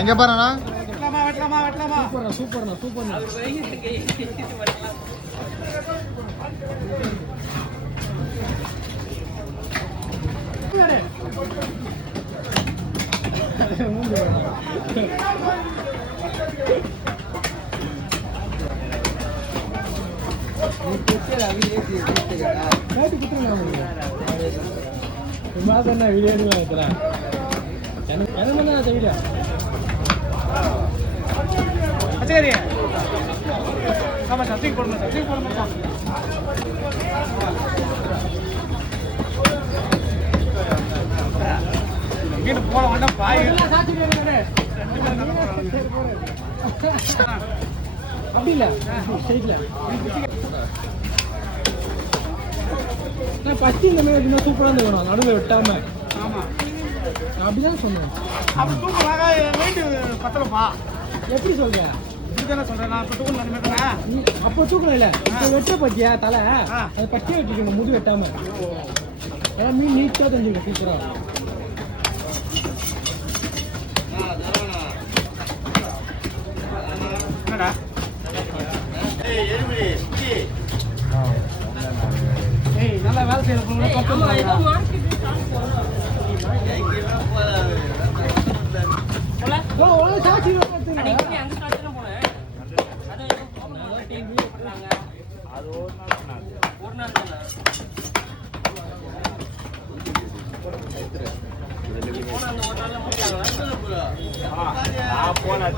எங்க பாருண்ணா சூப்பர்ண்ணா சூப்பர்ண்ணா அப்படி இல்ல ஸ்ட்ரைட்ல பஸ்ட் இந்த மாதிரி இருந்தா சூப்பரா இருந்துக்கணும் நடுவில் வெட்டாம. ஆமா அப்படிதான் சொன்னேன். அப்ப தூக்கலாக வெயிட் பத்தலப்பா. எப்படி சொல்ற? இதுதானே சொல்றேன் நான். தூக்கம் அந்த மாதிரி தானே. அப்போ தூக்கம் இல்ல. இப்போ வெட்ட பத்தியா தலை அது பச்சை வெட்டிக்கணும் முடி வெட்டாம. அதான் மீன் நீட்டா தெரிஞ்சுக்க சூப்பரா. என்னடா நல்லா வேலை செய்யற போன